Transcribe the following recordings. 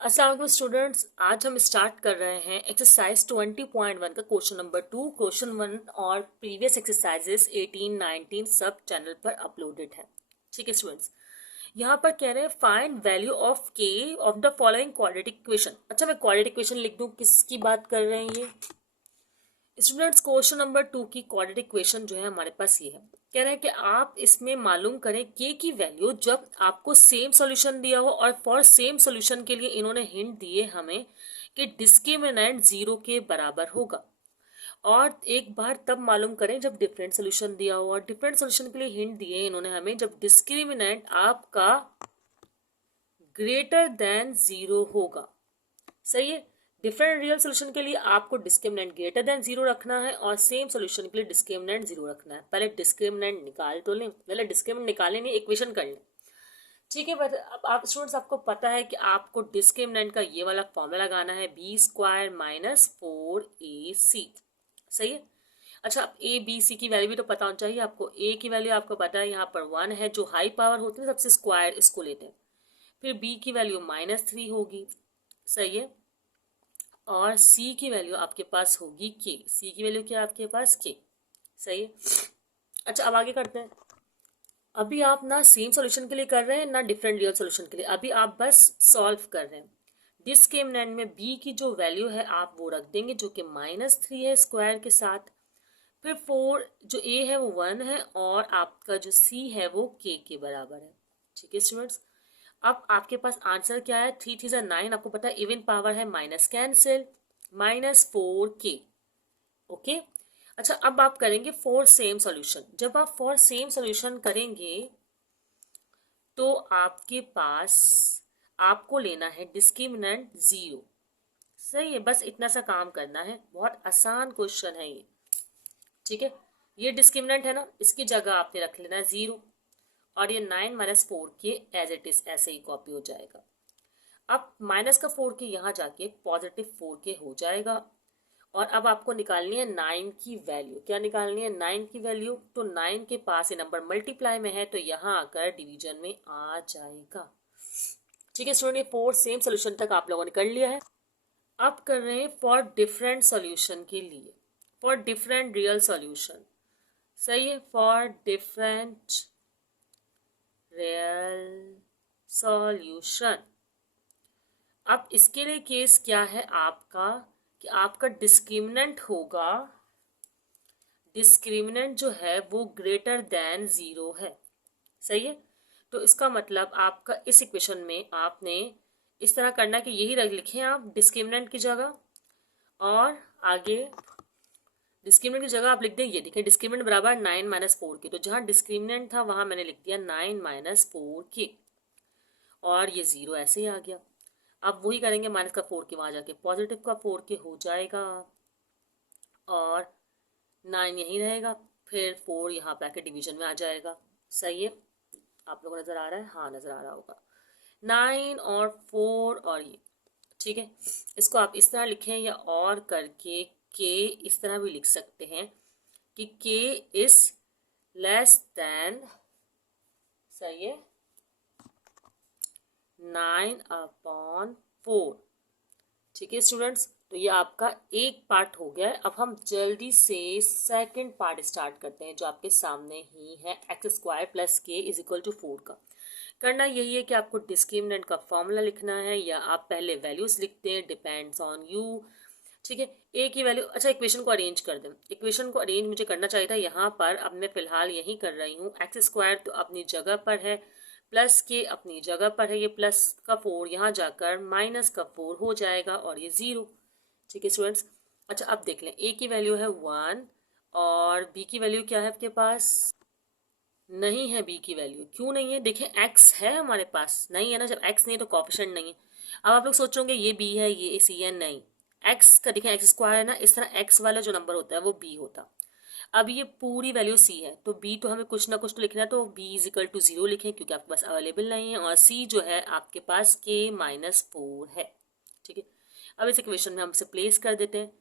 अस्सलाम वालेकुम स्टूडेंट्स, आज हम स्टार्ट कर रहे हैं एक्सरसाइज 20.1 का क्वेश्चन नंबर 2। क्वेश्चन 1 और प्रीवियस एक्सरसाइजेस 18 19 सब चैनल पर अपलोडेड है। ठीक है स्टूडेंट्स, यहाँ पर कह रहे हैं फाइंड वैल्यू ऑफ के of the following quadratic equation. अच्छा, मैं क्वाड्रेटिक इक्वेशन लिख दूँ, किसकी बात कर रहे हैं ये स्टूडेंट्स? क्वेश्चन नंबर 2 की क्वाड्रेटिक इक्वेशन जो है हमारे पास ये है। कह रहे हैं कि आप इसमें मालूम करें के की वैल्यू जब आपको सेम सॉल्यूशन दिया हो और फॉर सेम सॉल्यूशन के लिए इन्होंने हिंट दिए हमें कि डिस्क्रिमिनेंट जीरो के बराबर होगा। और एक बार तब मालूम करें जब डिफरेंट सोल्यूशन दिया हो, और डिफरेंट सोल्यूशन के लिए हिंट दिए इन्होंने हमें जब डिस्क्रिमिनेंट आपका ग्रेटर देन जीरो होगा। सही है। डिफरेंट रियल सोल्यूशन के लिए आपको डिस्क्रिमिनेंट ग्रेटर देन जीरो रखना है और सेम सोल्यूशन के लिए डिस्क्रिमिनेंट जीरो रखना है। पहले डिस्क्रिमिनेंट निकाल तो लें, पहले डिस्क्रिमिनेंट निकालें नहीं, इक्वेशन कर लें। ठीक है, बट अब आप स्टूडेंट्स आपको पता है कि आपको डिस्क्रिमिनेंट का ये वाला फॉर्मूला लगाना है, बी स्क्वायर माइनस 4ac। सही है। अच्छा, अब ए बी सी की वैल्यू भी तो पता होनी चाहिए आपको। ए की वैल्यू आपको पता है यहाँ पर 1 है, जो हाई पावर होती है सबसे स्क्वायर इसको लेते हैं। फिर बी की वैल्यू -3 होगी। सही है। और सी की वैल्यू आपके पास होगी के। सी की वैल्यू क्या है आपके पास? के। सही है। अच्छा, अब आगे करते हैं। अभी आप ना सेम सॉल्यूशन के लिए कर रहे हैं ना डिफरेंट रियल सॉल्यूशन के लिए, अभी आप बस सॉल्व कर रहे हैं। डिस्क्रिमिनेंट में बी की जो वैल्यू है आप वो रख देंगे, जो कि -3 है स्क्वायर के साथ। फिर 4 जो ए है वो 1 है और आपका जो सी है वो के बराबर है। ठीक है स्टूडेंट्स, अब आपके पास आंसर क्या है? 3 3 9, आपको पता है इवन पावर है, माइनस कैंसिल, -4k। ओके। अच्छा, अब आप करेंगे फॉर सेम सॉल्यूशन। जब आप फॉर सेम सॉल्यूशन करेंगे तो आपके पास आपको लेना है डिस्क्रिमिनेंट जीरो। सही है, बस इतना सा काम करना है, बहुत आसान क्वेश्चन है ये। ठीक है, ये डिस्क्रिमिनेंट है ना, इसकी जगह आपने रख लेना है जीरो और ये 9 - 4k एज इट इज ऐसे ही कॉपी हो जाएगा। अब माइनस का 4k यहाँ जाके +4k हो जाएगा। और अब आपको निकालनी है 9 की वैल्यू। क्या निकालनी है? 9 की वैल्यू। तो 9 के पास ये नंबर मल्टीप्लाई में है तो यहाँ आकर डिवीजन में आ जाएगा। ठीक है स्टूडेंट, ये 4 सेम सोल्यूशन तक आप लोगों ने कर लिया है। अब कर रहे हैं फॉर डिफरेंट सोल्यूशन के लिए, फॉर डिफरेंट रियल सोल्यूशन। सही है, फॉर डिफरेंट रियल सॉल्यूशन। अब इसके लिए केस क्या है आपका कि आपका डिस्क्रिमिनेंट होगा, डिस्क्रिमिनेंट जो है वो ग्रेटर देन जीरो है। सही है। तो इसका मतलब आपका इस इक्वेशन में आपने इस तरह करना कि यही रख लिखें आप डिस्क्रिमिनेंट की जगह, और आगे डिस्क्रिमिनेंट की जगह आप लिख दें, ये देखें डिस्क्रिमिनेंट बराबर 9 - 4k। तो जहां डिस्क्रिमिनेंट था वहां मैंने लिख दिया 9 - 4k और ये जीरो ऐसे ही आ गया। अब वही करेंगे, माइनस का 4k वहां जाके पॉजिटिव का 4k हो जाएगा और 9 यहीं रहेगा। फिर 4 यहाँ पे आके डिवीजन में आ जाएगा। सही है, आप लोगों को नजर आ रहा है? हाँ, नजर आ रहा होगा। 9 और 4 और ये। ठीक है, इसको आप इस तरह लिखें या और करके के इस तरह भी लिख सकते हैं कि के इज लेस देन, सही है, 9/4। ठीक है स्टूडेंट्स, तो ये आपका एक पार्ट हो गया है। अब हम जल्दी से सेकंड पार्ट स्टार्ट करते हैं जो आपके सामने ही है, x² + k = 4 का। करना यही है कि आपको डिस्क्रिमिनेंट का फॉर्मूला लिखना है या आप पहले वैल्यूज लिखते हैं, डिपेंड्स ऑन यू। ठीक है, ए की वैल्यू। अच्छा, इक्वेशन को अरेंज कर दें। इक्वेशन को अरेंज मुझे करना चाहिए था यहाँ पर, अब मैं फिलहाल यही कर रही हूँ। x² तो अपनी जगह पर है, प्लस के अपनी जगह पर है, ये प्लस का 4 यहाँ जाकर माइनस का 4 हो जाएगा और ये जीरो। ठीक है स्टूडेंट्स। अच्छा, अब देख लें, ए की वैल्यू है 1 और बी की वैल्यू क्या है आपके पास? नहीं है बी की वैल्यू। क्यों नहीं है? देखिए एक्स है हमारे पास, नहीं है ना। जब एक्स नहीं है तो कॉफिशेंट नहीं है। अब आप लोग सोचोगे ये बी है ये सी है, नहीं। एक्स का देखिए x² है ना, इस तरह एक्स वाला जो नंबर होता है वो बी होता। अब ये पूरी वैल्यू सी है तो बी तो हमें कुछ ना कुछ तो लिखना है, तो बी = 0 लिखें क्योंकि आपके पास अवेलेबल नहीं है। और सी जो है आपके पास k - 4 है। ठीक है, अब इस इक्वेशन में हम इसे प्लेस कर देते हैं।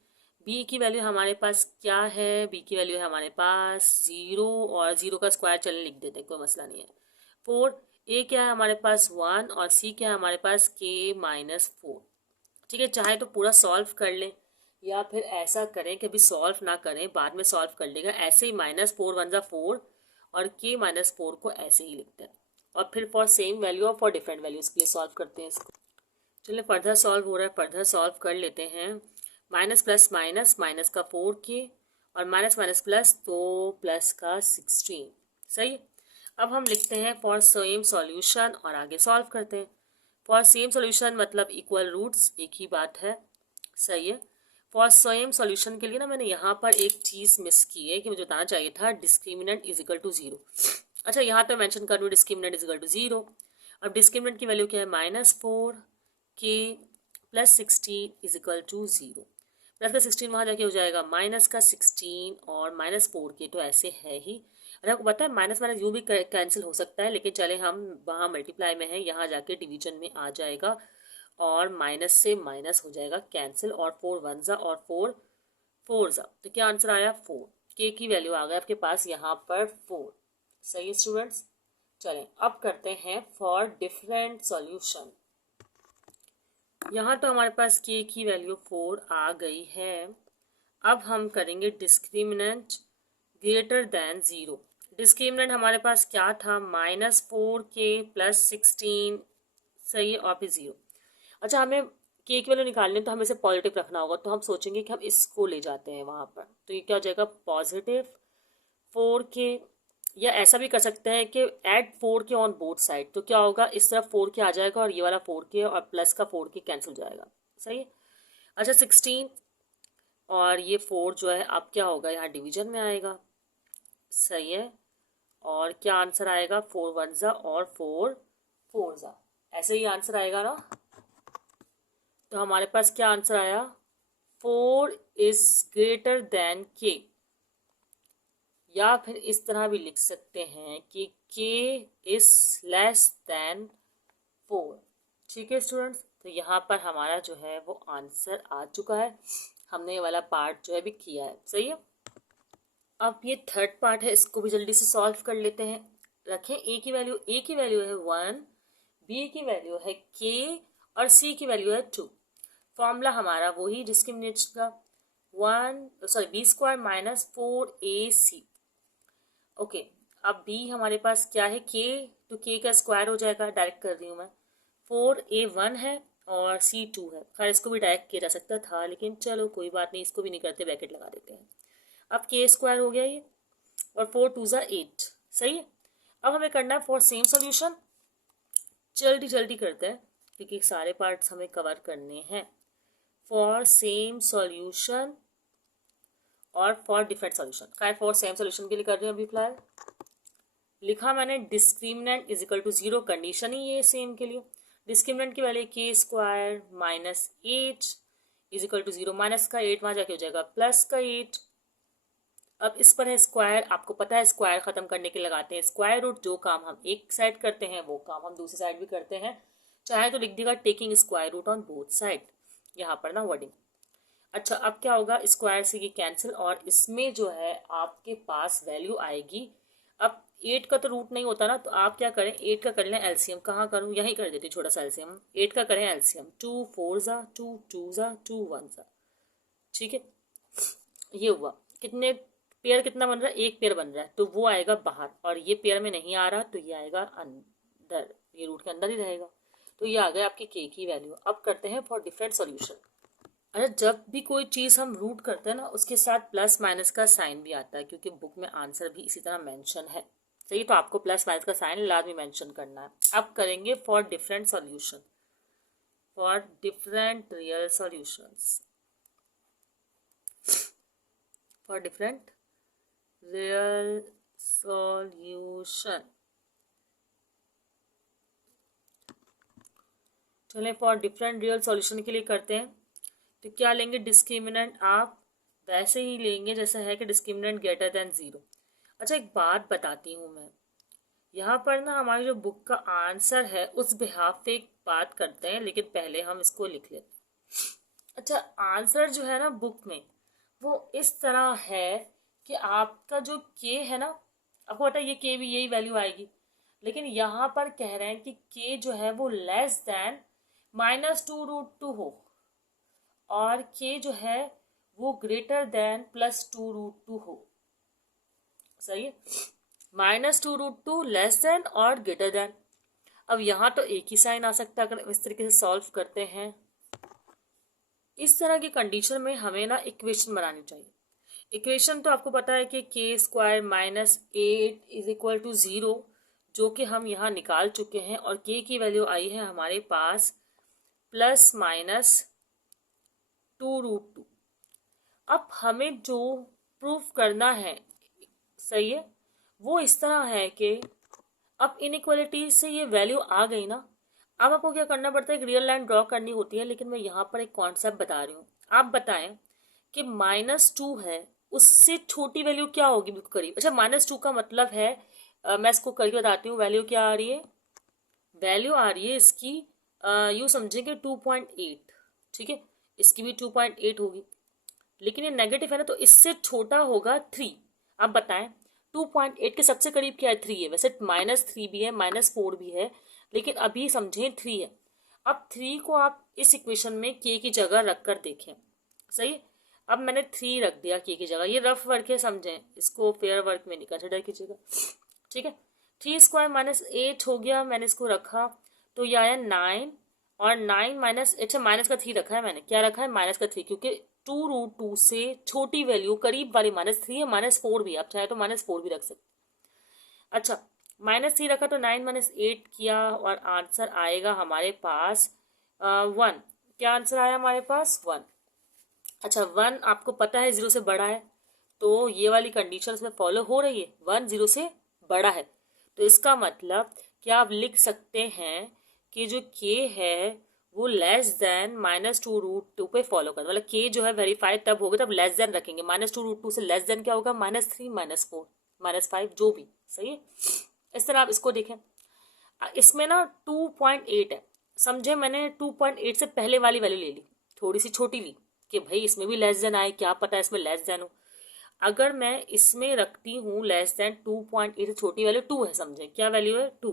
बी की वैल्यू हमारे पास क्या है? बी की वैल्यू है हमारे पास 0 और 0 का स्क्वायर चलने लिख देते हैं, कोई मसला नहीं है। 4 ए क्या है हमारे पास 1 और सी क्या है हमारे पास k-4। ठीक है, चाहे तो पूरा सॉल्व कर लें या फिर ऐसा करें कि अभी सॉल्व ना करें, बाद में सॉल्व कर लेगा, ऐसे ही -4 × 1 = 4 और k-4 को ऐसे ही लिखते हैं और फिर फॉर सेम वैल्यू और फॉर डिफरेंट वैल्यूज के लिए सॉल्व करते हैं इसको। चलिए फर्दर सॉल्व हो रहा है, फर्दर सॉल्व कर लेते हैं। माइनस प्लस माइनस, माइनस का 4k और माइनस माइनस प्लस तो प्लस का 16। सही। अब हम लिखते हैं फॉर सेम सॉल्यूशन और आगे सॉल्व करते हैं। फॉर सेम सॉल्यूशन मतलब इक्वल रूट्स, एक ही बात है। सही है। फॉर सेम सॉल्यूशन के लिए ना मैंने यहाँ पर एक चीज़ मिस की है कि मुझे बताना चाहिए था, डिस्क्रिमिनेंट इज इक्वल टू 0। अच्छा, यहाँ तो मेंशन कर दूँ डिस्क्रिमिनेंट इज इक्वल टू 0। अब डिस्क्रिमिनेंट की वैल्यू क्या है, -4k + 16 is equal to 0। Plus का 16 वहाँ जाके हो जाएगा माइनस का 16 और -4k तो ऐसे है ही। अरे आपको पता है माइनस माइनस यूँ भी कैंसिल हो सकता है, लेकिन चले हम वहाँ मल्टीप्लाई में है, यहाँ जाके डिवीजन में आ जाएगा और माइनस से माइनस हो जाएगा कैंसिल और 4 1 और 4 4 तो क्या आंसर आया 4। के की वैल्यू आ गया आपके पास यहाँ पर 4। सही है स्टूडेंट्स। चलें अब करते हैं फॉर डिफरेंट सॉल्यूशन। यहाँ तो हमारे पास के की वैल्यू 4 आ गई है। अब हम करेंगे डिस्क्रिमिनेंट ग्रेटर देन 0। डिस्क्रिमिनेंट हमारे पास क्या था, -4k + 16। सही है, और फिर 0। अच्छा, हमें के की वैल्यू निकालनी है तो हमें इसे पॉजिटिव रखना होगा, तो हम सोचेंगे कि हम इसको ले जाते हैं वहाँ पर, तो ये क्या हो जाएगा +4k। या ऐसा भी कर सकते हैं कि add 4k on both side, तो क्या होगा इस तरफ 4k आ जाएगा और ये वाला 4k और प्लस का 4k कैंसिल हो जाएगा। सही है। अच्छा 16 और ये 4 जो है अब क्या होगा यहाँ डिवीजन में आएगा। सही है। और क्या आंसर आएगा 4 1 और 4 4 ऐसे ही आंसर आएगा ना। तो हमारे पास क्या आंसर आया, 4 इज ग्रेटर देन k। या फिर इस तरह भी लिख सकते हैं कि k इज लेस देन 4। ठीक है स्टूडेंट्स, तो यहाँ पर हमारा जो है वो आंसर आ चुका है। हमने ये वाला पार्ट जो है भी किया है। सही है। अब ये थर्ड पार्ट है, इसको भी जल्दी से सॉल्व कर लेते हैं। रखें ए की वैल्यू है 1, बी की वैल्यू है k और c की वैल्यू है 2। फॉर्मूला हमारा वही डिस्क्रिमिनेंट का b² - 4ac। ओके, अब b हमारे पास क्या है k, तो k का स्क्वायर हो जाएगा, डायरेक्ट कर रही हूँ मैं। 4a 1 है और c 2 है। खैर इसको भी डायरेक्ट किया जा सकता था, लेकिन चलो कोई बात नहीं, इसको भी नहीं करते, ब्रैकेट लगा देते हैं। अब k² हो गया ये और 4 2 8। सही है। अब हमें करना है फॉर सेम सॉल्यूशन। जल्दी जल्दी करते हैं क्योंकि सारे पार्ट्स हमें कवर करने हैं। फॉर सेम सॉल्यूशन और फॉर डिफरेंट सॉल्यूशन। खैर फॉर सेम सॉल्यूशन के लिए कर रही हूँ अभी फिलहाल। लिखा मैंने discriminant is equal to 0, condition ही ये सेम के लिए। डिस्क्रिमिनेंट की value k² -8 is equal to 0। Minus का 8 वहाँ जाके हो जाएगा प्लस का 8। अब इस पर है स्क्वायर, आपको पता है स्क्वायर खत्म करने के लगाते हैं स्क्वायर रूट। जो काम हम एक साइड करते हैं वो काम हम दूसरी साइड भी करते हैं। चाहे तो लिख देगा taking square root on both side, यहाँ पर ना वर्डिंग। अच्छा, अब क्या होगा, स्क्वायर से ये कैंसिल और इसमें जो है आपके पास वैल्यू आएगी। अब 8 का तो रूट नहीं होता ना, तो आप क्या करें, 8 का कर लें एलसीएम। कहाँ करूँ, यहीं कर देती छोटा सा एलसीएम। 8 का करें एलसीएम, 2 4 2 2 2 1। ठीक है, ये हुआ। कितने पेयर कितना बन रहा है, एक पेयर बन रहा है, तो वो आएगा बाहर और ये पेयर में नहीं आ रहा तो ये आएगा अंदर, ये रूट के अंदर ही रहेगा। तो ये आ गया आपकी के की वैल्यू। अब करते हैं फॉर डिफरेंट सॉल्यूशन। अरे जब भी कोई चीज़ हम रूट करते हैं ना, उसके साथ प्लस माइनस का साइन भी आता है, क्योंकि बुक में आंसर भी इसी तरह मेंशन है। सही, तो आपको प्लस माइनस का साइन लाजमी मेंशन करना है। अब करेंगे for different solution, for different real solutions, for different real solution. चलें फॉर डिफरेंट रियल सॉल्यूशन के लिए करते हैं। तो क्या लेंगे, डिस्क्रिमिनेंट आप वैसे ही लेंगे जैसा है कि डिस्क्रिमिनेंट ग्रेटर देन 0। अच्छा एक बात बताती हूँ मैं, यहाँ पर ना हमारी जो बुक का आंसर है उस बिहाफ पे एक बात करते हैं, लेकिन पहले हम इसको लिख लेते हैं। अच्छा, आंसर जो है ना बुक में वो इस तरह है कि आपका जो के है ना, आपको पता है ये के भी यही वैल्यू आएगी, लेकिन यहाँ पर कह रहे हैं कि k जो है वो लेस देन -2√2 हो और k जो है वो ग्रेटर देन +2√2 हो। सही है, -2√2 लेस देन और ग्रेटर देन। अब यहाँ तो एक ही साइन आ सकता है अगर इस तरीके से सॉल्व करते हैं। इस तरह की कंडीशन में हमें ना इक्वेशन बनानी चाहिए। इक्वेशन तो आपको पता है कि k² -8 इज इक्वल टू 0, जो कि हम यहाँ निकाल चुके हैं और k की वैल्यू आई है हमारे पास +-2√2। अब हमें जो प्रूफ करना है, सही है, वो इस तरह है कि अब इनइक्वालिटी से ये वैल्यू आ गई ना। अब आपको क्या करना पड़ता है, एक रियल लाइन ड्रॉ करनी होती है, लेकिन मैं यहाँ पर एक कॉन्सेप्ट बता रही हूँ। आप बताएं कि -2 है, उससे छोटी वैल्यू क्या होगी बिल्कुल करीब। अच्छा, -2 का मतलब है मैं इसको करके बताती हूँ। वैल्यू क्या आ रही है, वैल्यू आ रही है इसकी यूँ समझेंगे 2.8, ठीक है, इसकी भी 2.8 होगी, लेकिन ये नेगेटिव है ना, तो इससे छोटा होगा 3। आप बताएं 2.8 के सबसे करीब क्या है, 3 है। वैसे -3 भी है, -4 भी है, लेकिन अभी समझें 3 है। अब 3 को आप इस इक्वेशन में k की जगह रख कर देखें। सही, अब मैंने 3 रख दिया k की जगह। ये रफ वर्क है, समझें, इसको फेयर वर्क में नहीं कंसिडर कीजिएगा, ठीक है। 3² -8 हो गया, मैंने इसको रखा तो ये आया 9, और 9 माइनस, अच्छा माइनस का 3 रखा है मैंने, क्या रखा है, -3, क्योंकि 2√2 से छोटी वैल्यू करीब वाली -3 है, -4 भी, आप चाहे तो -4 भी रख सकते। अच्छा, -3 रखा तो 9 - 8 किया और आंसर आएगा हमारे पास 1। क्या आंसर आया हमारे पास, 1। अच्छा, 1 आपको पता है 0 से बड़ा है, तो ये वाली कंडीशन इसमें फॉलो हो रही है, 1 0 से बड़ा है। तो इसका मतलब क्या आप लिख सकते हैं कि जो k है वो लेस देन -2√2 पे फॉलो कर, मतलब k जो है वेरीफाइड तब होगा तब लेस देन रखेंगे। -2√2 से लेस देन क्या होगा, -3 -4 -5 जो भी, सही है। इस तरह आप इसको देखें। इसमें ना 2.8 है, समझे, मैंने 2.8 से पहले वाली वैल्यू ले ली, थोड़ी सी छोटी ली कि भाई इसमें भी लेस देन आए, क्या पता है इसमें लेस देन हो। अगर मैं इसमें रखती हूँ लेस देन 2.8 से छोटी वैल्यू 2 है, समझे, क्या वैल्यू है, 2,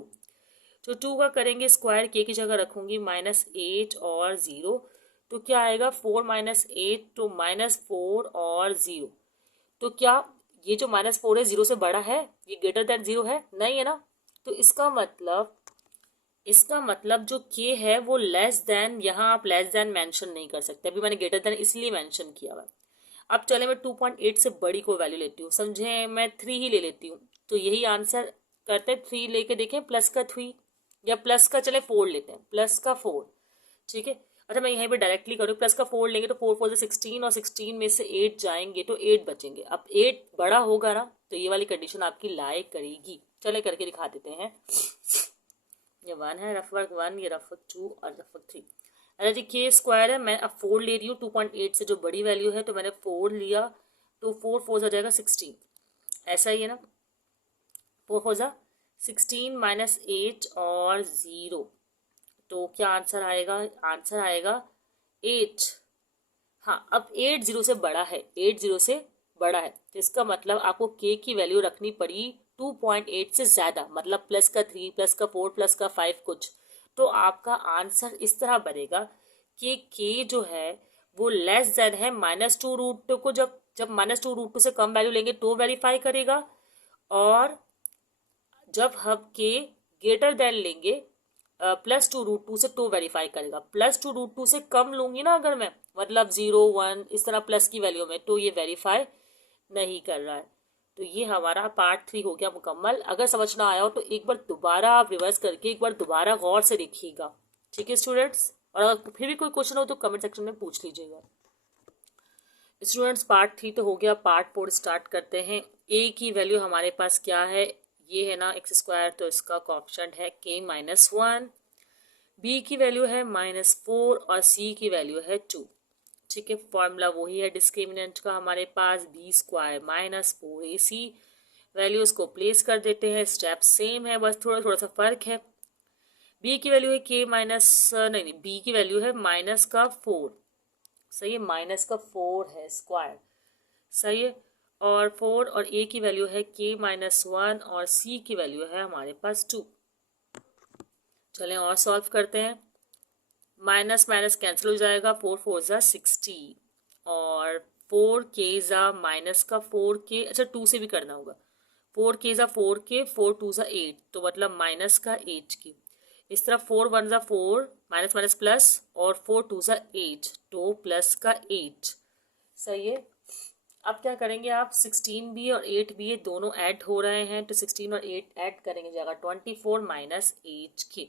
तो 2 का करेंगे स्क्वायर, k की जगह रखूंगी -8 और 0, तो क्या आएगा 4 - 8 तो -4 और 0। तो क्या ये जो -4 है 0 से बड़ा है, ये ग्रेटर देन 0 है, नहीं है ना। तो इसका मतलब जो k है वो लेस देन, यहाँ आप लेस देन मेंशन नहीं कर सकते, अभी मैंने ग्रेटर देन इसलिए मेंशन किया हुआ। अब चले मैं 2.8 से बड़ी को वैल्यू लेती हूँ, समझे, मैं 3 ही ले लेती हूँ, तो यही आंसर करते हैं। 3 लेके देखें, प्लस का 3 या प्लस का, चले 4 लेते हैं, प्लस का 4, ठीक है। अच्छा, मैं यहीं पे डायरेक्टली करूँ, प्लस का 4 लेंगे तो 4 4 से 16, और 16 में से 8 जाएंगे तो 8 बचेंगे। अब 8 बड़ा होगा ना, तो ये वाली कंडीशन आपकी लाई करेगी। चले करके दिखा देते हैं। ये 1 है, रफ वर्क 1, ये रफ वर्क 2 और रफ वर्क 3। अच्छा जी, k² है, मैं अब 4 ले रही हूँ, 2.8 से जो बड़ी वैल्यू है, तो मैंने 4 लिया, तो 4 4 हो जाएगा 16, ऐसा ही है ना, 4 4 जा 16 -8 और 0, तो क्या आंसर आएगा, आंसर आएगा 8। हाँ, अब 8 0 से बड़ा है, 8 0 से बड़ा है, तो इसका मतलब आपको k की वैल्यू रखनी पड़ी 2.8 से ज्यादा, मतलब प्लस का 3 प्लस का 4 प्लस का 5 कुछ। तो आपका आंसर इस तरह बनेगा कि k जो है वो लेस देन है -2√2 को, जब जब -2√2 से कम वैल्यू लेंगे तो वेरीफाई करेगा, और जब हम k ग्रेटर देन लेंगे +2√2 से तो वेरीफाई करेगा। +2√2 से कम लूंगी ना अगर मैं, मतलब 0 1 इस तरह प्लस की वैल्यू में, तो ये वेरीफाई नहीं कर रहा है। तो ये हमारा पार्ट 3 हो गया मुकम्मल। अगर समझ ना आया हो तो एक बार दोबारा आप रिवर्स करके एक बार दोबारा गौर से देखिएगा, ठीक है स्टूडेंट्स। और अगर फिर भी कोई क्वेश्चन हो तो कमेंट सेक्शन में पूछ लीजिएगा। स्टूडेंट्स, पार्ट 3 तो हो गया, पार्ट 4 स्टार्ट करते हैं। a की वैल्यू हमारे पास क्या है, ये है ना x², तो इसका कोएफिशिएंट है k -1, b की वैल्यू है -4 और c की वैल्यू है 2, ठीक है। फॉर्मूला वही है डिस्क्रिमिनेंट का हमारे पास, b² -4ac। वैल्यूज को प्लेस कर देते हैं, स्टेप सेम है, बस थोड़ा थोड़ा सा फर्क है। b की वैल्यू है k नहीं, b की वैल्यू है -4, सही है, -4 है स्क्वायर, सही है, और 4, और a की वैल्यू है k -1 और c की वैल्यू है हमारे पास 2। चलें और सॉल्व करते हैं। माइनस माइनस कैंसिल हो जाएगा, 4 4 ज़ा 60 और 4 के ज़ा माइनस का 4 के, अच्छा 2 से भी करना होगा। 4 के ज़ा 4 के, 4 2 ज़ा 8, तो मतलब माइनस का 8 की। इस तरह 4 1 ज़ा 4, माइनस माइनस प्लस, और 4 2 ज़ा 8, तो प्लस का 8। सही है। अब क्या करेंगे आप, 16 भी और 8 भी ये दोनों ऐड हो रहे हैं, तो 16 और 8 ऐड करेंगे, जाएगा 24 माइनस 8 के।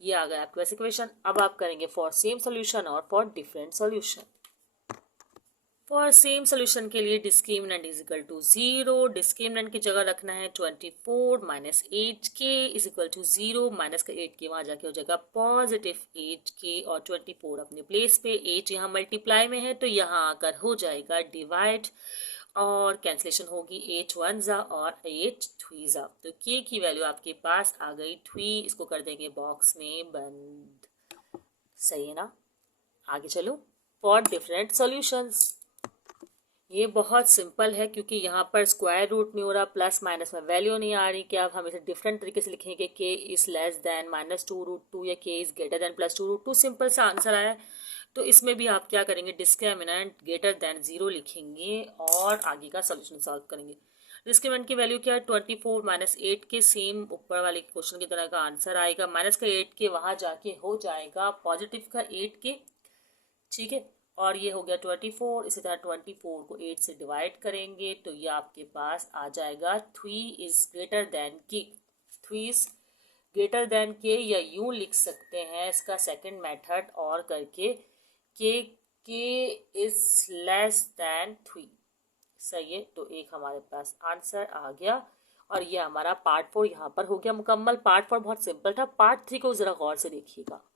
ये आ गया आपके पास इक्वेशन। अब आप करेंगे फॉर सेम सोल्यूशन और for different solution. For same solution के लिए discriminant is equal to 0, discriminant की जगह रखना है 24 माइनस 8 के इज इक्वल टू 0, माइनस का 8 के वहाँ जाके हो जाएगा पॉजिटिव 8 के, और 24 अपने प्लेस पे, 8 यहाँ मल्टीप्लाई में है तो यहाँ आकर हो जाएगा डिवाइड, और कैंसिलेशन होगी 8 1 ज़ा और 8 3 ज़ा, तो के की वैल्यू आपके पास आ गई 3। इसको कर देंगे बॉक्स में बंद। सही है ना। आगे चलो फॉर डिफरेंट सॉल्यूशंस। ये बहुत सिंपल है क्योंकि यहाँ पर स्क्वायर रूट नहीं हो रहा, प्लस माइनस में वैल्यू नहीं आ रही कि आप हम इसे डिफरेंट तरीके से लिखेंगे, के इज लेस देन -2√2 या के इज ग्रेटर देन +2√2। सिंपल सा आंसर आया है। तो इसमें भी आप क्या करेंगे, डिस्क्रिमिनेंट ग्रेटर देन 0 लिखेंगे और आगे का सोल्यूशन सॉल्व करेंगे। डिस्क्रिमिनेंट की वैल्यू क्या है, 24 माइनस 8 के, सेम ऊपर वाले क्वेश्चन की तरह का आंसर आएगा। माइनस का 8 के वहाँ जाके हो जाएगा पॉजिटिव का 8 के, ठीक है। और ये हो गया 24। इसी तरह 24 को 8 से डिवाइड करेंगे तो ये आपके पास आ जाएगा 3 इज ग्रेटर देन के। 3 इज ग्रेटर देन के, या यूं लिख सकते हैं इसका सेकंड मेथड और करके, के इज लेस देन 3। सही है। तो एक हमारे पास आंसर आ गया, और ये हमारा पार्ट 4 यहाँ पर हो गया मुकम्मल। पार्ट 4 बहुत सिंपल था, पार्ट 3 को जरा गौर से देखिएगा।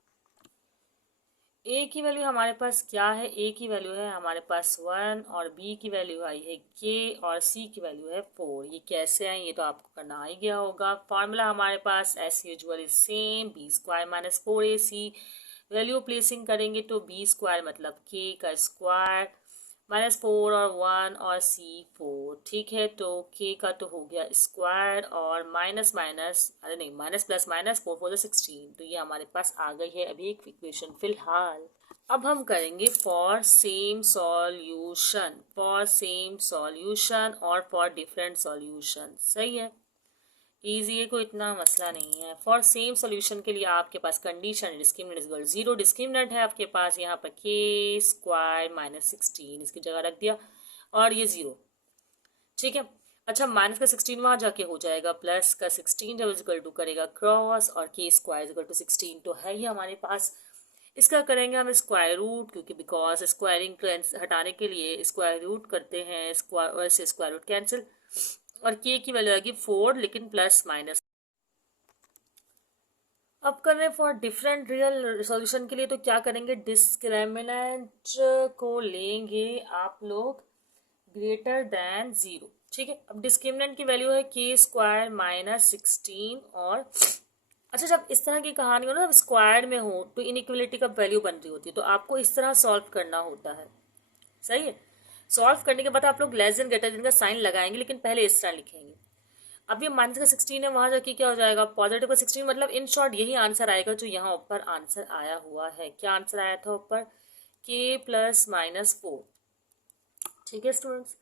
ए की वैल्यू हमारे पास क्या है, ए की वैल्यू है हमारे पास 1, और बी की वैल्यू आई है के, और सी की वैल्यू है 4। ये कैसे आए ये तो आपको करना आ ही गया होगा। फॉर्मूला हमारे पास as usual is same, B square minus 4ac। Value placing करेंगे तो बी स्क्वायर मतलब के का स्क्वायर, -4 और 1 और सी 4, ठीक है। तो के का तो हो गया स्क्वायर, और माइनस माइनस, अरे नहीं, माइनस प्लस माइनस, 4 4 16, तो ये हमारे पास आ गई है अभी एक इक्वेशन फिलहाल। अब हम करेंगे for same solution, for same solution और फॉर डिफरेंट सॉल्यूशन। सही है, इजी है, कोई इतना मसला नहीं है। फॉर सेम सोल्यूशन के लिए आपके पास condition discriminant is equal 0, discriminant है आपके पास यहाँ पर के स्क्वायर माइनस 16, इसकी जगह रख दिया, और ये 0, ठीक है। अच्छा, माइनस का 16 वहाँ जाके हो जाएगा प्लस का 16, जब इक्वल टू करेगा क्रॉस, और के स्क्वायर इक्वल टू 16 तो है ही हमारे पास। इसका करेंगे हम स्क्वायर रूट, क्योंकि बिकॉज स्क्वायरिंग हटाने के लिए स्क्वायर रूट करते हैं, स्क्वायर से स्क्वायर रूट कैंसिल, और के की वैल्यू आएगी 4, लेकिन प्लस माइनस। अब कर रहे हैं फॉर डिफरेंट रियल सॉल्यूशन के लिए, तो क्या करेंगे, डिस्क्रिमिनेंट को लेंगे आप लोग ग्रेटर देन 0, ठीक है। अब डिस्क्रिमिनेंट की वैल्यू है के स्क्वायर माइनस 16, और अच्छा, जब इस तरह की कहानी हो ना, स्क्वायर में हो तो इनइक्वलिटी का वैल्यू बन रही होती है, तो आपको इस तरह सॉल्व करना होता है। सही है। सॉल्व करने के बाद आप लोग लेस देन ग्रेटर देन का साइन लगाएंगे, लेकिन पहले इस तरह लिखेंगे। अब ये माइनस का 16 है, वहां जाके क्या हो जाएगा, पॉजिटिव का 16, मतलब इन शॉर्ट यही आंसर आएगा जो यहाँ ऊपर आंसर आया हुआ है। क्या आंसर आया था ऊपर, के प्लस माइनस 4, ठीक है स्टूडेंट्स।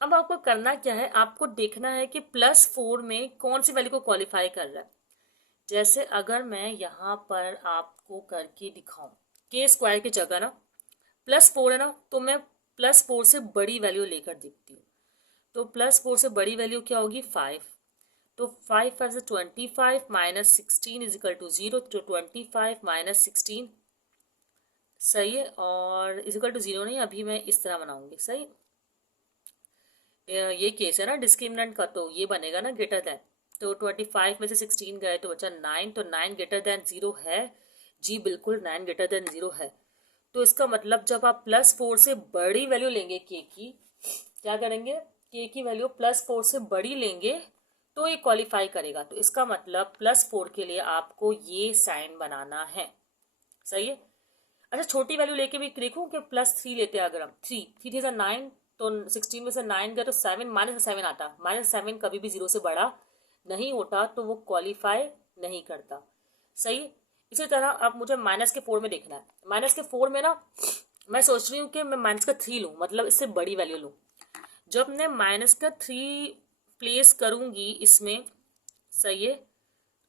अब आपको करना क्या है, आपको देखना है कि +4 में कौन सी वैल्यू को क्वालिफाई कर रहा है। जैसे अगर मैं यहाँ पर आपको करके दिखाऊं, के स्क्वायर की जगह ना +4 है ना, तो मैं +4 से बड़ी वैल्यू लेकर देखती हूँ। तो +4 से बड़ी वैल्यू क्या होगी, 5। तो 5 5 से 25 माइनस 16 इज इक्वल टू 0, तो 25 माइनस 16, सही है। और इज इक्वल टू 0 नहीं, अभी मैं इस तरह बनाऊंगी, सही। ये केस है ना डिस्क्रिमिनेंट का, तो ये बनेगा ना ग्रेटर देन, तो 25 में से 16 गए तो बचा 9, तो 9 ग्रेटर देन 0 है जी, बिल्कुल 9 ग्रेटर देन 0 है। तो इसका मतलब जब आप +4 से बड़ी वैल्यू लेंगे के की, क्या करेंगे, के की वैल्यू +4 से बड़ी लेंगे तो ये क्वालिफाई करेगा। तो इसका मतलब +4 के लिए आपको ये साइन बनाना है, सही है। अच्छा, छोटी वैल्यू लेके भी देखूं कि +3 लेते हैं, अगर हम 3 3 3 9, तो 16 में से 9 गया तो 7, -7 आता, -7 कभी भी 0 से बड़ा नहीं होता, तो वो क्वालिफाई नहीं करता। सही है। इसी तरह अब मुझे -4 में देखना है। -4 में ना मैं सोच रही हूँ कि मैं -3 लूँ, मतलब इससे बड़ी वैल्यू लूँ। जब मैं -3 प्लेस करूँगी इसमें, सही है,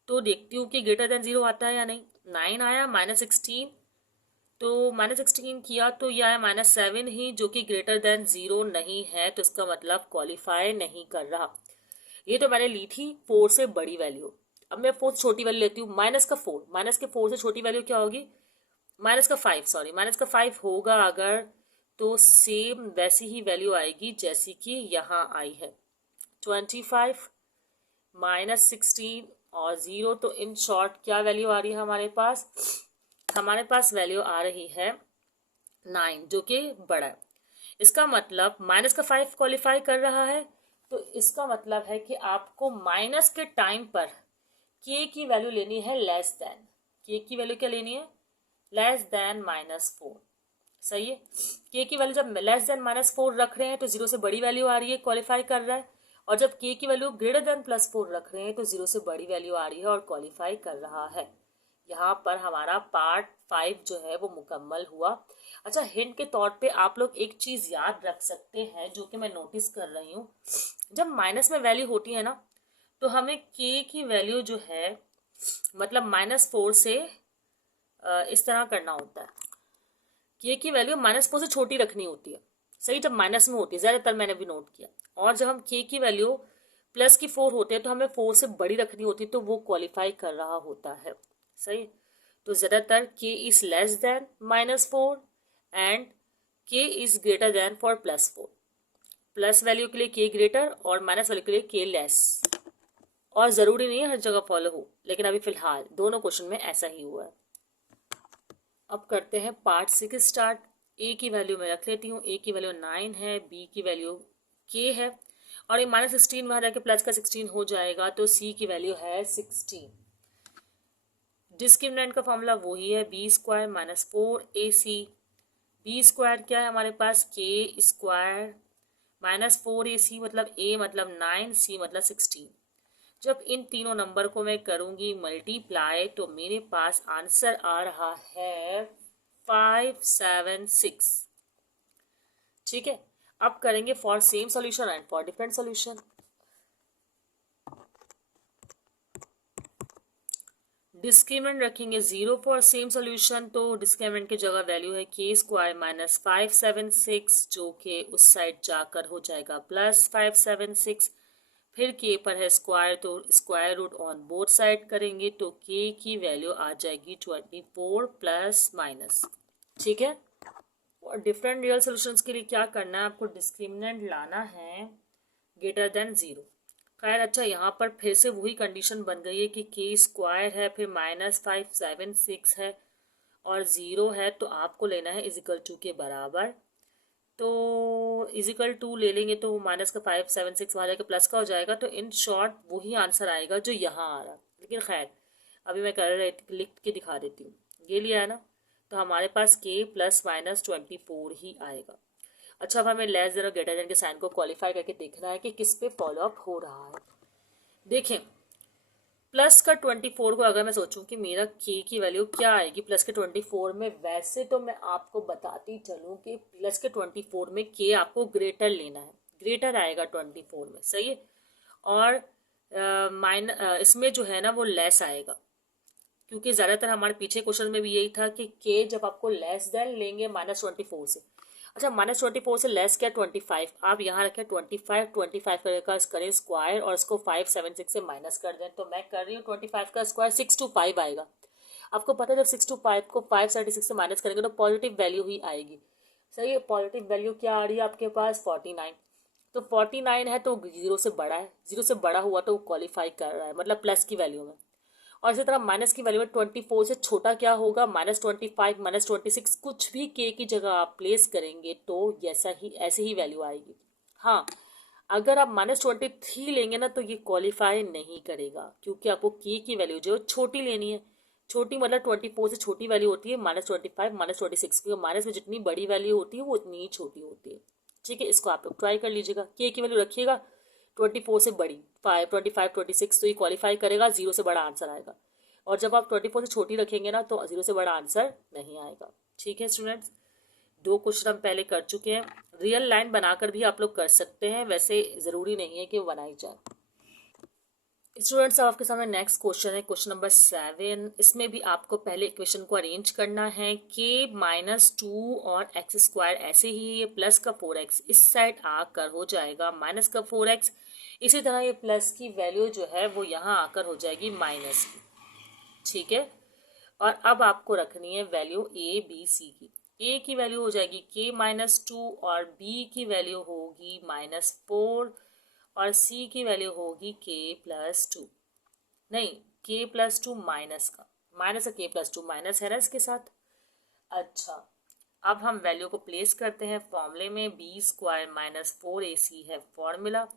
तो देखती हूँ कि ग्रेटर देन 0 आता है या नहीं। 9 आया, -16, तो -16 किया तो यह आया -7 ही, जो कि ग्रेटर देन 0 नहीं है, तो इसका मतलब क्वालिफाई नहीं कर रहा। ये तो मैंने ली थी 4 से बड़ी वैल्यू। अब मैं 4 से छोटी वैल्यू लेती हूँ, -4, -4 से छोटी वैल्यू क्या होगी, -5, सॉरी -5 होगा अगर, तो सेम वैसी ही वैल्यू आएगी जैसी कि यहाँ आई है, 25 -16 और 0। तो इन शॉर्ट क्या वैल्यू आ रही है हमारे पास, वैल्यू आ रही है 9, जो कि बड़ा है। इसका मतलब -5 क्वालिफाई कर रहा है, तो इसका मतलब है कि आपको माइनस के टाइम पर के की वैल्यू लेनी है लेस देन, के की वैल्यू क्या लेनी है, लेस देन -4। सही है, के की वैल्यू जब लेस देन -4 रख रहे हैं तो 0 से बड़ी वैल्यू आ रही है, क्वालिफाई कर रहा है। और जब के की वैल्यू ग्रेटर देन +4 रख रहे हैं तो 0 से बड़ी वैल्यू आ रही है और क्वालिफाई कर रहा है। यहाँ पर हमारा पार्ट 5 जो है वो मुकम्मल हुआ। अच्छा, हिंट के तौर पे आप लोग एक चीज़ याद रख सकते हैं जो कि मैं नोटिस कर रही हूँ, जब माइनस में वैल्यू होती है ना, तो हमें के की वैल्यू जो है मतलब -4 से इस तरह करना होता है, के की वैल्यू -4 से छोटी रखनी होती है। सही, जब माइनस में होती है ज़्यादातर मैंने भी नोट किया। और जब हम के की वैल्यू +4 होते हैं तो हमें 4 से बड़ी रखनी होती है, तो वो क्वालिफाई कर रहा होता है। सही, तो ज़्यादातर के इज़ लेस देन -4 एंड के is greater than for +4। Plus value के लिए के ग्रेटर और माइनस वैल्यू के लिए के लेस। और ज़रूरी नहीं है हर जगह फॉलो हो, लेकिन अभी फ़िलहाल दोनों क्वेश्चन में ऐसा ही हुआ है। अब करते हैं पार्ट 6 स्टार्ट। ए की वैल्यू मैं रख लेती हूँ, ए की वैल्यू 9 है, बी की वैल्यू के है, और ये -16 वहाँ जाके प्लस का 16 हो जाएगा, तो सी की वैल्यू है 16। डिस्क्रिमिनेंट का फॉर्मूला वही है, b² -4ac। b² क्या है हमारे पास, k² -4ac, मतलब a मतलब 9, c मतलब 16। जब इन तीनों नंबर को मैं करूंगी मल्टीप्लाई, तो मेरे पास आंसर आ रहा है 576। ठीक है, अब करेंगे for same solution and for different solution. Discriminant रखेंगे 0 फॉर सेम सॉल्यूशन, तो डिस्क्रिमिनेंट की जगह वैल्यू है k² -576, जो कि उस साइड जाकर हो जाएगा +576। फिर के पर है स्क्वायर, तो square root on both side करेंगे, तो के की वैल्यू आ जाएगी 24 प्लस माइनस। ठीक है, और डिफरेंट रियल सॉल्यूशंस के लिए क्या करना है, आपको डिस्क्रिमिनेंट लाना है ग्रेटर देन 0। खैर, अच्छा, यहाँ पर फिर से वही कंडीशन बन गई है कि k² है, फिर -576 है और 0 है, तो आपको लेना है = के बराबर। तो = ले लेंगे तो -576 वहाँ जाके प्लस का हो जाएगा, तो इन शॉर्ट वही आंसर आएगा जो यहाँ आ रहा। लेकिन खैर, अभी मैं लिख के दिखा देती हूँ। ये लिया है ना, तो हमारे पास k ±24 ही आएगा। अच्छा, अब हमें लेस देन और ग्रेटर देन के साइन को क्वालिफाई करके देखना है कि किस पे फॉलो अप हो रहा है। देखें, प्लस का 24 को अगर मैं सोचूं कि मेरा के की वैल्यू क्या आएगी प्लस के 24 में, वैसे तो मैं आपको बताती चलूं कि प्लस के 24 में के आपको ग्रेटर लेना है, ग्रेटर आएगा 24 में। सही है, और इसमें जो है ना वो लेस आएगा, क्योंकि ज़्यादातर हमारे पीछे क्वेश्चन में भी यही था कि के जब आपको लेस देन लेंगे -24 से। अच्छा, -24 से लेस क्या, 25। आप यहाँ रखें 25 करें स्क्वायर और इसको 576 से माइनस कर दें, तो मैं कर रही हूँ 25 का स्क्वायर 625 आएगा। आपको पता है जब 625 को 576 से माइनस करेंगे तो पॉजिटिव वैल्यू ही आएगी। सही है, पॉजिटिव वैल्यू क्या आ रही है आपके पास, 49। तो 49 है तो 0 से बड़ा है, 0 से बड़ा हुआ तो क्वालिफाई कर रहा है, मतलब प्लस की वैल्यू में। और इसी तरह माइनस की वैल्यू में 24 से छोटा क्या होगा, -25 -26, कुछ भी के की जगह आप प्लेस करेंगे तो ऐसे ही वैल्यू आएगी। हाँ, अगर आप -23 लेंगे ना तो ये क्वालिफाई नहीं करेगा, क्योंकि आपको के की वैल्यू जो छोटी लेनी है। छोटी मतलब 24 से छोटी वैल्यू होती है -25 -26, क्योंकि माइनस में जितनी बड़ी वैल्यू होती है वो उतनी ही छोटी होती है। ठीक है, इसको आप लोग ट्राई कर लीजिएगा, के की वैल्यू रखिएगा 24 से बड़ी 5, 25, 26, तो ये क्वालिफाई करेगा, 0 से बड़ा आंसर आएगा। और जब आप 24 से छोटी रखेंगे ना तो 0 से बड़ा आंसर नहीं आएगा। ठीक है स्टूडेंट्स, 2 क्वेश्चन हम पहले कर चुके हैं। रियल लाइन बनाकर भी आप लोग कर सकते हैं, वैसे ज़रूरी नहीं है कि वो बनाई जाए। स्टूडेंट्स, आपके सामने नेक्स्ट क्वेश्चन है, क्वेश्चन नंबर 7। इसमें भी आपको पहले इक्वेशन को अरेंज करना है। k-2 और x² ऐसे ही ये प्लस का 4x इस साइड आकर हो जाएगा माइनस का 4x। इसी तरह ये प्लस की वैल्यू जो है वो यहाँ आकर हो जाएगी माइनस की। ठीक है, और अब आपको रखनी है वैल्यू a b c की। a की वैल्यू हो जाएगी k-2 और b की वैल्यू होगी -4 और c की वैल्यू होगी k+2। नहीं, k+2 माइनस का k+2 माइनस है ना इसके साथ। अच्छा, अब हम वैल्यू को प्लेस करते हैं फॉर्मूले में। b² - 4ac है फॉर्मूला।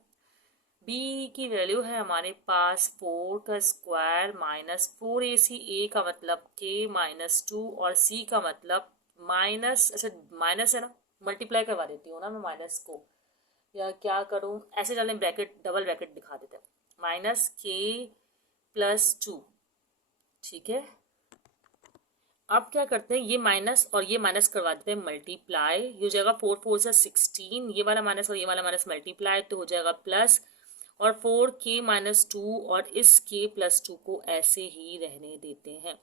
b की वैल्यू है हमारे पास 4 का स्क्वायर -4ac। a का मतलब k-2 और c का मतलब माइनस, अच्छा माइनस है ना, मल्टीप्लाई करवा देती हूँ ना मैं माइनस को, या क्या करूँ, ऐसे डालने ब्रैकेट, डबल ब्रैकेट दिखा देते हैं, -k+2। ठीक है, अब क्या करते हैं, ये माइनस और ये माइनस करवा देते हैं मल्टीप्लाई। ये हो जाएगा 4 4 से 16, ये वाला माइनस और ये वाला माइनस मल्टीप्लाई तो हो जाएगा प्लस, और 4k-2 और इस k+2 को ऐसे ही रहने देते हैं।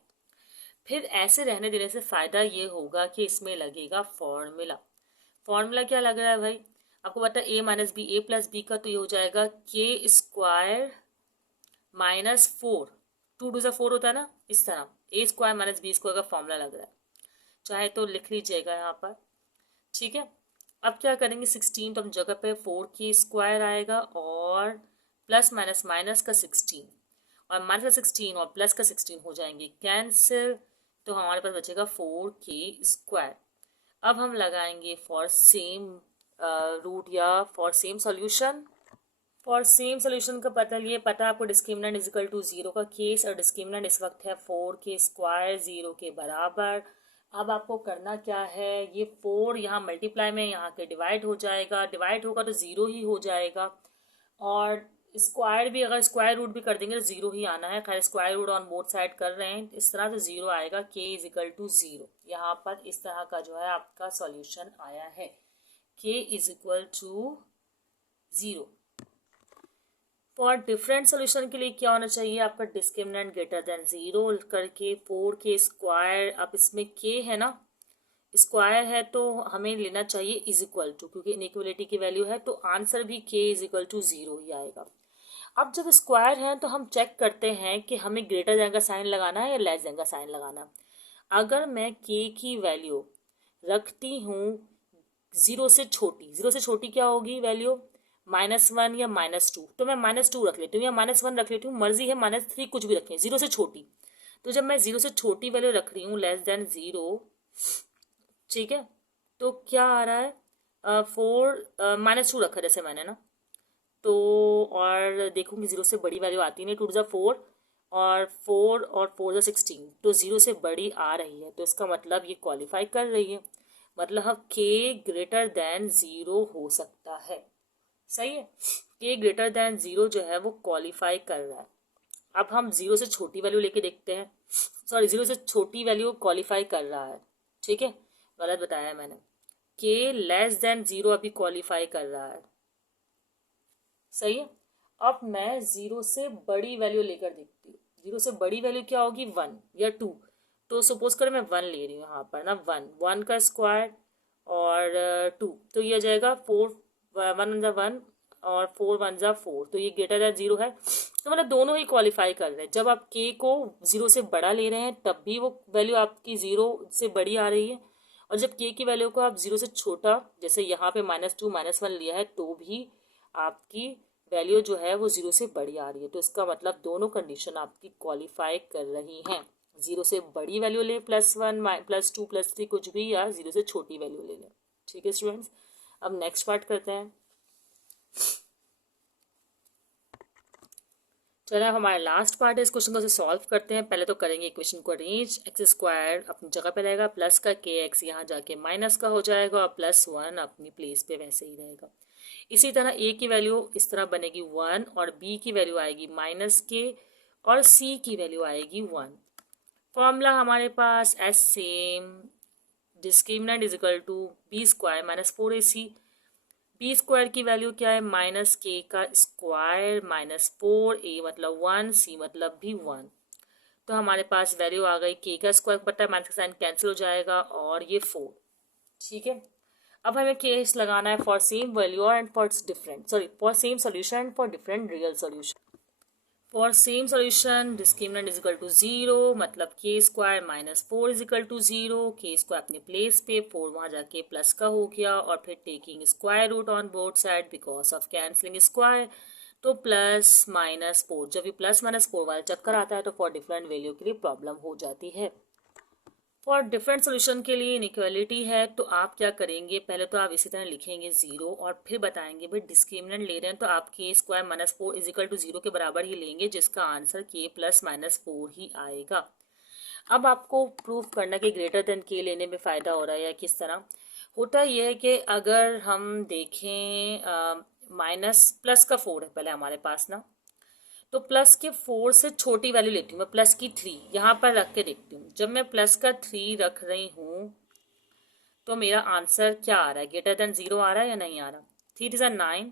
फिर ऐसे रहने देने से फ़ायदा ये होगा कि इसमें लगेगा फॉर्मूला। फॉर्मूला क्या लग रहा है भाई, आपको पता है a-b का, तो ये हो जाएगा k² -4, 2 2 4 होता है ना, इस तरह a² - b² का फॉर्मूला लग रहा है, चाहे तो लिख लीजिएगा यहाँ पर। ठीक है, अब क्या करेंगे, 16 तो हम जगह पे 4k² आएगा और प्लस माइनस माइनस का 16 और माइनस का 16 और प्लस का 16 हो जाएंगे कैंसिल, तो हमारे पास बचेगा 4k²। अब हम लगाएंगे फॉर सेम रूट या for same solution. For same solution का पता लिए, पता आपको डिस्क्रिमिनेंट इज इक्वल टू 0 का केस, और डिस्क्रिमिनेंट इस वक्त है 4k² 0 के बराबर। अब आपको करना क्या है, ये 4 यहाँ मल्टीप्लाई में यहाँ के डिवाइड हो जाएगा, डिवाइड होगा तो 0 ही हो जाएगा, और स्क्वायर भी अगर स्क्वायर रूट भी कर देंगे तो 0 ही आना है। खैर square root on both side कर रहे हैं इस तरह, तो 0 आएगा, k इज इक्वल टू 0। यहाँ पर इस तरह का जो है आपका सॉल्यूशन आया है, k is equal to 0। For different solution के लिए क्या होना चाहिए आपका, डिस्क्रिमिनेंट ग्रेटर देन 0 करके 4k²। अब इसमें k है ना, स्क्वायर है तो हमें लेना चाहिए इज इक्वल टू, क्योंकि इनइक्वलिटी की वैल्यू है तो आंसर भी k इज इक्वल टू 0 ही आएगा। अब जब स्क्वायर है तो हम चेक करते हैं कि हमें ग्रेटर देन का साइन लगाना है या लेस देन का साइन लगाना है। अगर मैं k की वैल्यू रखती हूँ 0 से छोटी, 0 से छोटी क्या होगी वैल्यू, -1 या -2, तो मैं -2 रख लेती हूँ या -1 रख लेती हूँ, मर्जी है, -3 कुछ भी रखें, 0 से छोटी। तो जब मैं 0 से छोटी वैल्यू रख रही हूँ लेस देन 0, ठीक है, तो क्या आ रहा है, 4 -2 रखा जैसे मैंने ना, तो और देखूंगी 0 से बड़ी वैल्यू आती नहीं, 2 × 4 और 4 और 4 × 16, तो 0 से बड़ी आ रही है, तो इसका मतलब ये क्वालिफाई कर रही है, मतलब k ग्रेटर देन 0 हो सकता है। सही है, k ग्रेटर देन 0 जो है वो क्वालिफाई कर रहा है। अब हम 0 से छोटी वैल्यू लेके देखते हैं, सॉरी 0 से छोटी वैल्यू क्वालिफाई कर रहा है। ठीक है, गलत बताया मैंने, k लेस देन 0 अभी क्वालिफाई कर रहा है। सही है, अब मैं 0 से बड़ी वैल्यू लेकर देखती हूँ, 0 से बड़ी वैल्यू क्या होगी, 1 या 2, तो सपोज करें मैं 1 ले रही हूँ यहाँ पर ना, 1 का स्क्वायर और 2, तो ये आ जाएगा 4 1 × 1 और 4 1 × 4, तो ये ग्रेटर देन 0 है, तो मतलब दोनों ही क्वालिफाई कर रहे हैं। जब आप k को 0 से बड़ा ले रहे हैं तब भी वो वैल्यू आपकी 0 से बड़ी आ रही है, और जब k की वैल्यू को आप 0 से छोटा, जैसे यहाँ पे -2 -1 लिया है, तो भी आपकी वैल्यू जो है वो 0 से बड़ी आ रही है, तो इसका मतलब दोनों कंडीशन आपकी क्वालिफाई कर रही हैं। 0 से बड़ी वैल्यू ले +1 +2 +3 कुछ भी, या 0 से छोटी वैल्यू ले लें। ठीक है स्टूडेंट्स, अब नेक्स्ट पार्ट करते हैं। चलो अब हमारा लास्ट पार्ट है, इस क्वेश्चन को सॉल्व करते हैं। पहले तो करेंगे इक्वेशन को अरेंज, x² अपनी जगह पे रहेगा, प्लस का kx यहाँ जाके माइनस का हो जाएगा, और +1 अपनी प्लेस पे वैसे ही रहेगा। इसी तरह a की वैल्यू इस तरह बनेगी 1 और b की वैल्यू आएगी -k और c की वैल्यू आएगी 1। फॉर्मूला हमारे पास as same, discriminant is equal to B square minus 4ac। B square की वैल्यू क्या है, माइनस के का स्क्वायर माइनस 4a मतलब 1, c मतलब भी 1। तो हमारे पास वैल्यू आ गई, के का स्क्वायर पता है, माइनस का साइन कैंसिल हो जाएगा और ये 4। ठीक है, अब हमें केस लगाना है for same value and for different, sorry for same solution and for different real solution. For same solution discriminant is equal to 0 मतलब k square minus 4 is equal to 0। K square अपने place पे, 4 वहाँ जाके plus का हो गया और फिर taking square root on both side because of cancelling square, तो प्लस माइनस 4। जब भी प्लस माइनस 4 वाला चक्कर आता है तो फॉर डिफरेंट वैल्यू के लिए प्रॉब्लम हो जाती है। फॉर डिफरेंट सोल्यूशन के लिए इनइक्वालिटी है तो आप क्या करेंगे, पहले तो आप इसी तरह लिखेंगे 0 और फिर बताएंगे भाई डिस्क्रिमिनेंट ले रहे हैं तो आप k square minus 4 is equal to 0 के बराबर ही लेंगे जिसका आंसर के प्लस माइनस 4 ही आएगा। अब आपको प्रूव करना कि ग्रेटर देन के लेने में फ़ायदा हो रहा है या किस तरह होता यह है कि अगर हम देखें माइनस प्लस का 4 है पहले हमारे पास ना, तो प्लस के 4 से छोटी वैल्यू लेती हूँ मैं, प्लस की 3 यहाँ पर रख के देखती हूँ। जब मैं प्लस का 3 रख रही हूँ तो मेरा आंसर क्या आ रहा है, ग्रेटर देन 0 आ रहा है या नहीं आ रहा। 3 इज 9,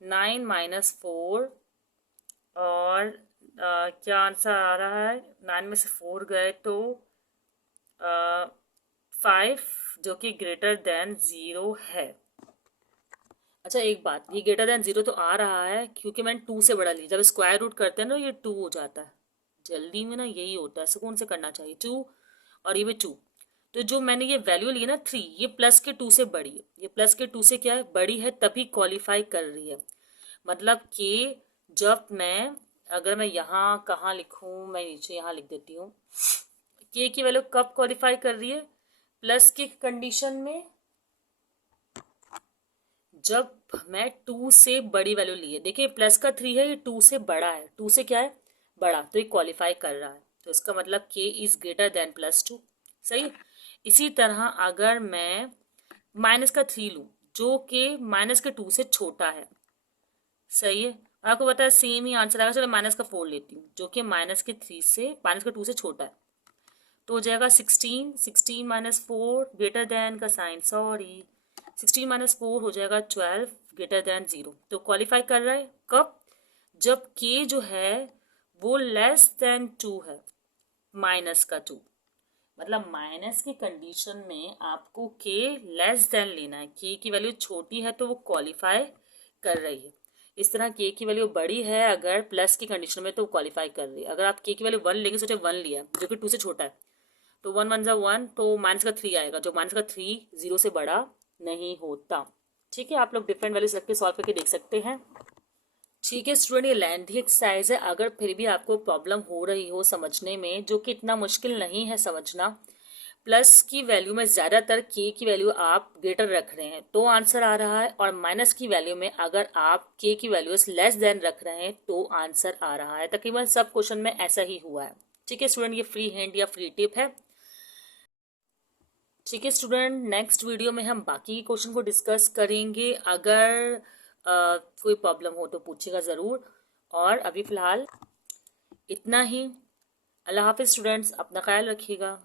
9 माइनस 4 और क्या आंसर आ रहा है, 9 में से 4 गए तो 5 जो कि ग्रेटर देन 0 है। अच्छा एक बात, ये ग्रेटर देन 0 तो आ रहा है क्योंकि मैंने 2 से बड़ा लिया। जब स्क्वायर रूट करते हैं ना ये 2 हो जाता है, जल्दी में ना यही होता है, सुकून से करना चाहिए। 2 और ये भी 2, तो जो मैंने ये वैल्यू ली ना 3, ये प्लस के 2 से बड़ी है, ये प्लस के 2 से क्या है, बड़ी है, तभी क्वालिफाई कर रही है। मतलब कि जब मैं, अगर मैं यहाँ कहाँ लिखूँ, मैं नीचे यहाँ लिख देती हूँ, के की वैल्यू कब क्वालिफाई कर रही है, प्लस की कंडीशन में जब मैं 2 से बड़ी वैल्यू ली है। देखिए प्लस का 3 है, ये 2 से बड़ा है, 2 से क्या है बड़ा, तो ये क्वालिफाई कर रहा है, तो इसका मतलब के इज ग्रेटर देन प्लस 2। सही। इसी तरह अगर मैं माइनस का 3 लूँ जो कि माइनस के 2 से छोटा है, सही है, आपको पता है सेम ही आंसर आएगा। चलो माइनस का 4 लेती हूँ जो कि माइनस के 3 से, माइनस के 2 से छोटा है, तो हो जाएगा 16, 16 माइनस 4 ग्रेटर देन का साइन, सॉरी 16 माइनस 4 हो जाएगा 12 ग्रेटर देन 0। तो क्वालिफाई कर रहा है कब, जब के जो है वो लेस देन 2 है, माइनस का 2, मतलब माइनस की कंडीशन में आपको के लेस देन लेना है। के की वैल्यू छोटी है तो वो क्वालिफाई कर रही है। इस तरह के की वैल्यू बड़ी है अगर प्लस की कंडीशन में तो क्वालिफाई कर रही है। अगर आप के की वैल्यू 1 लेंगे, सोचे 1 लिया जो कि 2 से छोटा है, तो 1 1 जा 1, तो माइनस का 3 आएगा, जो माइनस का 3 0 से बड़ा नहीं होता। ठीक है, आप लोग डिफरेंट वैल्यूज रख के सॉल्व करके देख सकते हैं। ठीक है स्टूडेंट, ये लेंथी एक्सरसाइज है, अगर फिर भी आपको प्रॉब्लम हो रही हो समझने में, जो कि इतना मुश्किल नहीं है समझना, प्लस की वैल्यू में ज़्यादातर के की वैल्यू आप ग्रेटर रख रहे हैं तो आंसर आ रहा है, और माइनस की वैल्यू में अगर आप के की वैल्यू लेस देन रख रहे हैं तो आंसर आ रहा है। तकरीबन सब क्वेश्चन में ऐसा ही हुआ है। ठीक है स्टूडेंट, ये फ्री हैंड या फ्री टिप है। ठीक है स्टूडेंट, नेक्स्ट वीडियो में हम बाकी क्वेश्चन को डिस्कस करेंगे। अगर कोई प्रॉब्लम हो तो पूछिएगा ज़रूर, और अभी फ़िलहाल इतना ही। अल्लाह हाफिज़ स्टूडेंट्स, अपना ख्याल रखिएगा।